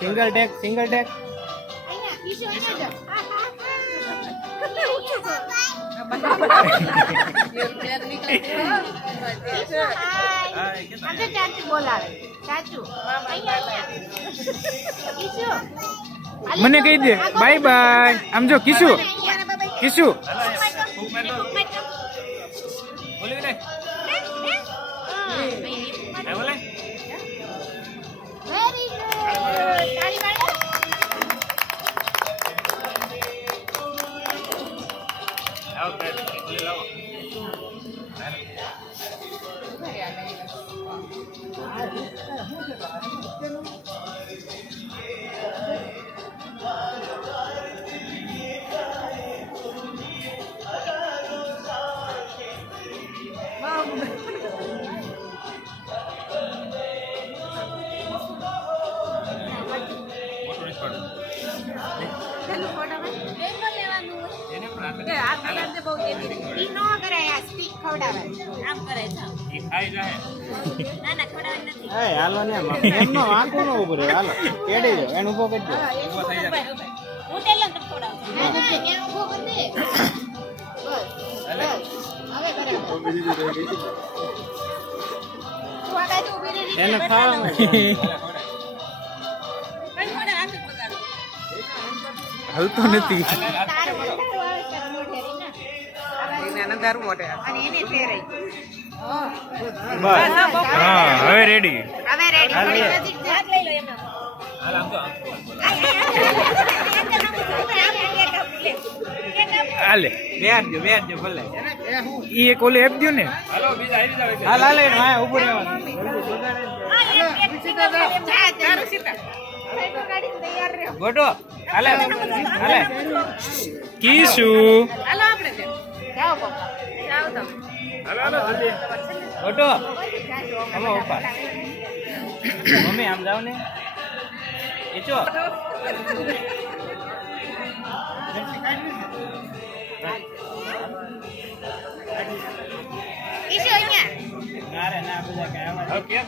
single tech મને કહી દે bye bye આમ જો કિશુ હાલો ને એમનો આંખો નો ઉભો રહ્યો હાલો કેડી દો એને ઉભો કરી દો એને ખાવાનું હલતો નથી હા હવે રેડી હાલે બેઠજો ભલે ઈ એક ઓલે આપજો ને હાલ હાલે હા ઉભો રહેવાનું ગોટો હાલે કિશુ ગોટો હલો ઉપર મમ્મી આમ જાવ ને એ ચો ના રે ના બધા કઈ